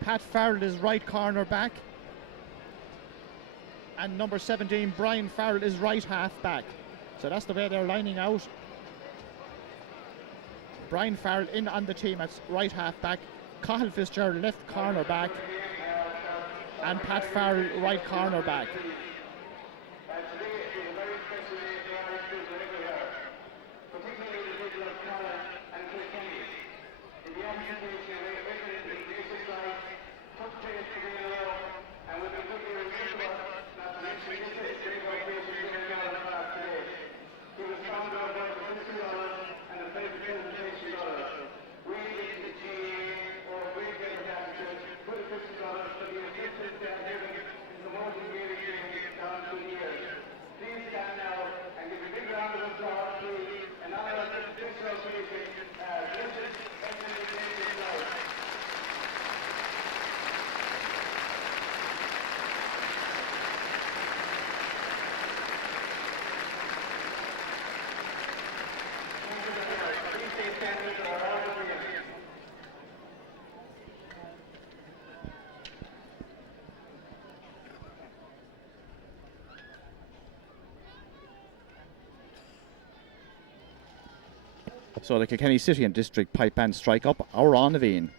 Pat Farrell is right corner back. And number 17, Brian Farrell, is right half back. So that's the way they're lining out. Brian Farrell in on the team at right half back. Cathal Fitzgerald left corner back. And Pat Farrell right corner back. So the Kilkenny City and District Pipe Band strike up our on the Veen.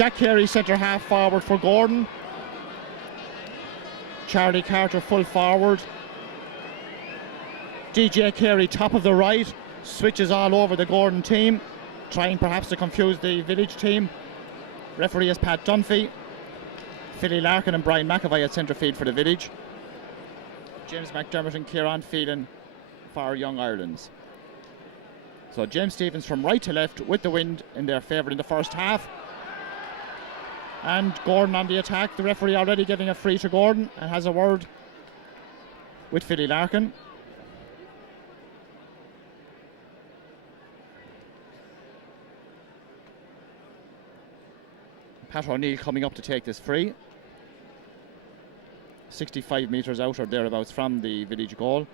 Jack Carey centre half forward for Gordon. Charlie Carter full forward. DJ Carey top of the right. Switches all over the Gordon team, trying perhaps to confuse the Village team. Referee is Pat Dunphy. Philly Larkin and Brian McAvoy at centre field for the Village. James McDermott and Kieran Phelan for Young Ireland's. So James Stevens from right to left with the wind in their favour in the first half. And Gordon on the attack. The referee already giving a free to Gordon and has a word with Philly Larkin. Pat O'Neill coming up to take this free. 65 metres out or thereabouts from the Village goal.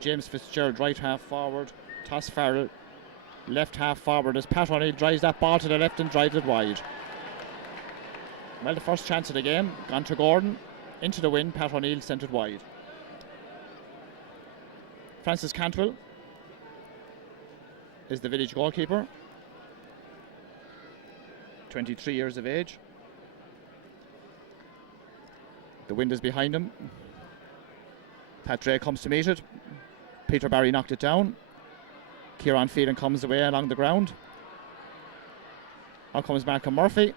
James Fitzgerald right half forward. Toss Farrell left half forward as Pat O'Neill drives that ball to the left and drives it wide. Well, the first chance of the game gone to Gordon. Into the wind, Pat O'Neill sent it wide. Francis Cantwell is the Village goalkeeper. 23 years of age. The wind is behind him. Pat Dre comes to meet it. Peter Barry knocked it down. Kieran Phelan comes away along the ground. Out comes Malcolm Murphy.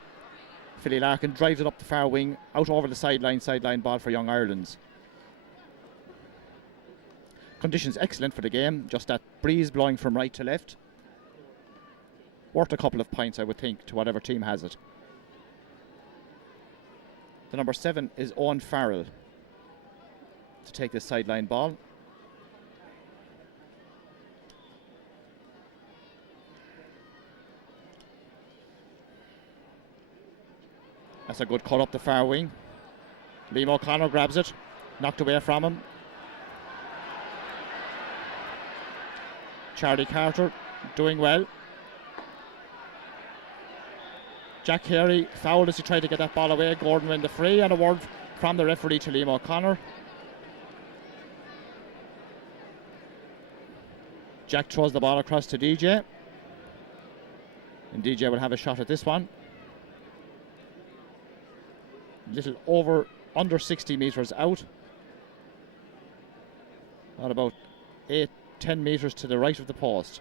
Philly Larkin drives it up the far wing, out over the sideline ball for Young Ireland's. Conditions excellent for the game, just that breeze blowing from right to left. Worth a couple of points, I would think, to whatever team has it. The number 7 is Owen Farrell to take this sideline ball. That's a good cut up the far wing. Liam O'Connor grabs it, knocked away from him. Charlie Carter doing well. Jack Carey fouled as he tried to get that ball away. Gordon win the free, and a word from the referee to Liam O'Connor. Jack throws the ball across to DJ. And DJ will have a shot at this one. Under 60 metres out. At about 8-10 metres to the right of the post.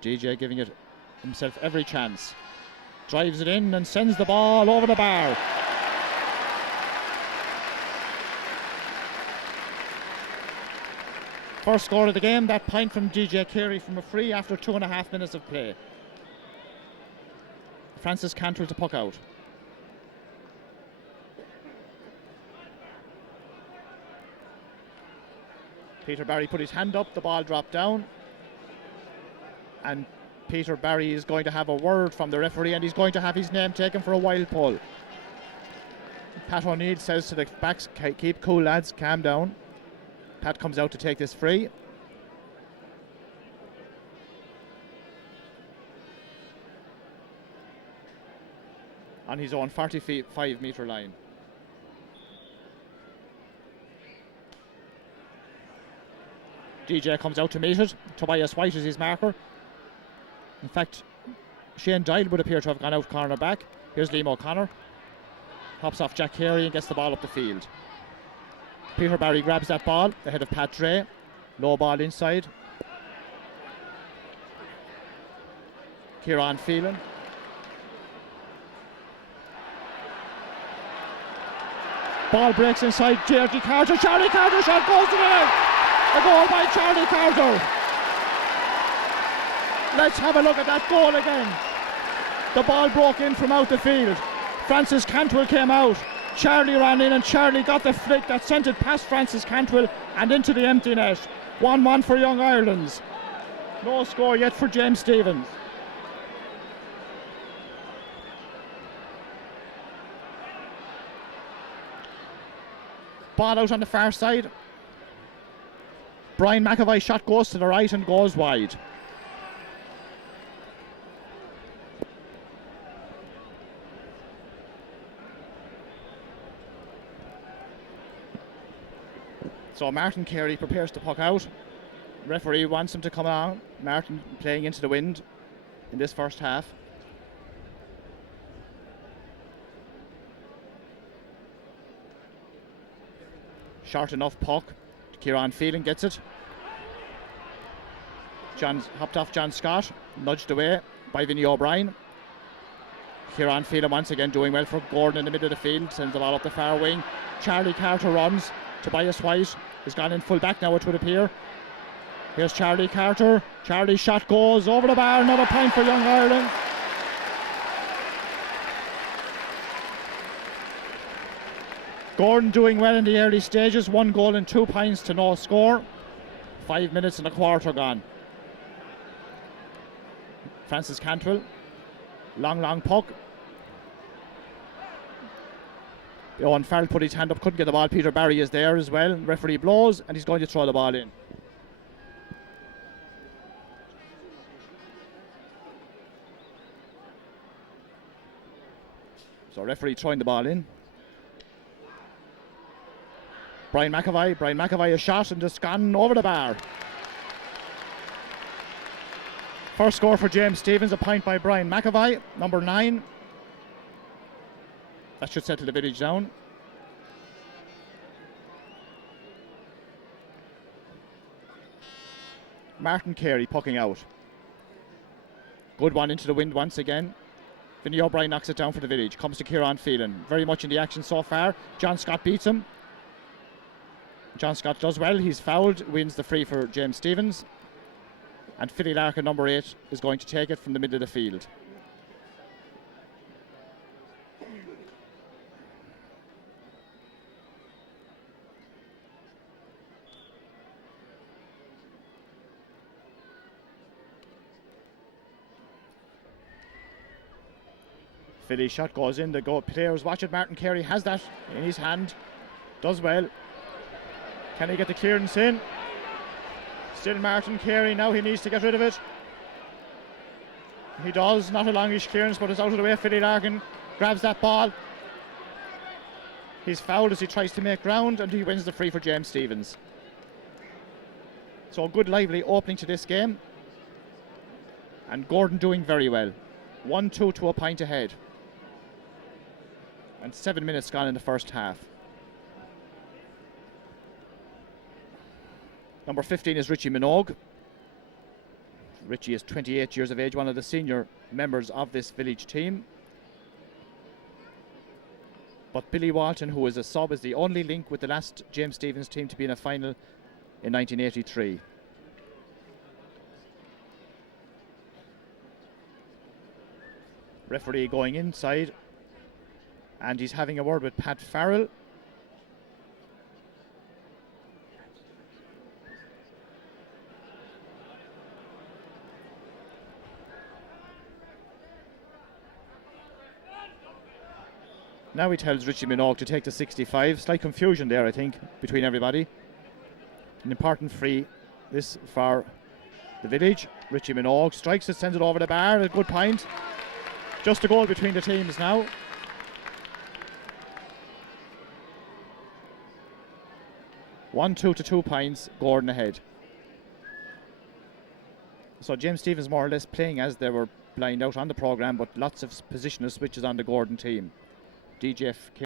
DJ giving it himself every chance. Drives it in and sends the ball over the bar. First score of the game, that point from DJ Carey from a free after 2.5 minutes of play. Francis Cantwell to puck out. Peter Barry put his hand up, the ball dropped down. And Peter Barry is going to have a word from the referee, and he's going to have his name taken for a wild pull. Pat O'Neill says to the backs, keep cool lads, calm down. Pat comes out to take this free. On his own 45 metre line. DJ comes out to meet it. Tobias White is his marker. In fact, Shane Doyle would appear to have gone out corner back. Here's Liam O'Connor. Hops off Jack Carey and gets the ball up the field. Peter Barry grabs that ball ahead of Pat Dre. Low ball inside. Kieran Phelan. Ball breaks inside Charlie Carter. Charlie Carter shot goes to the net. A goal by Charlie Carter. Let's have a look at that goal again. The ball broke in from out the field. Francis Cantwell came out. Charlie ran in and Charlie got the flick that sent it past Francis Cantwell and into the empty net. 1-1 for Young Ireland's. No score yet for James Stevens. Ball out on the far side. Brian McAvoy's shot goes to the right and goes wide. So Martin Carey prepares to puck out. Referee wants him to come on. Martin playing into the wind in this first half. Short enough puck. Kieran Phelan gets it. John hopped off John Scott, nudged away by Vinny O'Brien. Kieran Phelan once again doing well for Gordon in the middle of the field, sends the ball up the far wing. Charlie Carter runs. Tobias White has gone in full back now, it would appear. Here's Charlie Carter. Charlie's shot goes over the bar. Another point for Young Ireland. Gordon doing well in the early stages. 1 goal and 2 points to no score. 5 minutes and a quarter gone. Francis Cantwell. Long puck. Owen Farrell put his hand up, couldn't get the ball. Peter Barry is there as well. Referee blows and he's going to throw the ball in. So referee throwing the ball in. Brian McAvoy a shot and just gone over the bar. First score for James Stevens, a point by Brian McAvoy, number 9. That should settle the village down. Martin Carey pucking out. Good one into the wind once again. Vinny O'Brien knocks it down for the village. Comes to Kieran Phelan. Very much in the action so far. John Scott beats him. John Scott does well. He's fouled. Wins the free for James Stevens. And Philly Larkin, number 8, is going to take it from the middle of the field. Philly's shot goes in. The goal players watch it. Martin Carey has that in his hand. Does well. Can he get the clearance in? Still Martin Carey. Now he needs to get rid of it. He does. Not a longish clearance, but it's out of the way. Philly Larkin grabs that ball. He's fouled as he tries to make ground, and he wins the free for James Stevens. So a good lively opening to this game. And Gordon doing very well. 1-2 to a point ahead. And 7 minutes gone in the first half. Number 15 is Richie Minogue. Richie is 28 years of age, one of the senior members of this village team. But Billy Walton, who is a sub, is the only link with the last James Stephens team to be in a final in 1983. Referee going inside, and he's having a word with Pat Farrell. Now he tells Richie Minogue to take the 65. Slight confusion there, I think, between everybody. An important free, this for the village. Richie Minogue strikes it, sends it over the bar. A good point. Just a goal between the teams now. One, 2 to 2 points, Gordon ahead. So James Stephens more or less playing as they were lined out on the programme, but lots of positional switches on the Gordon team. DJF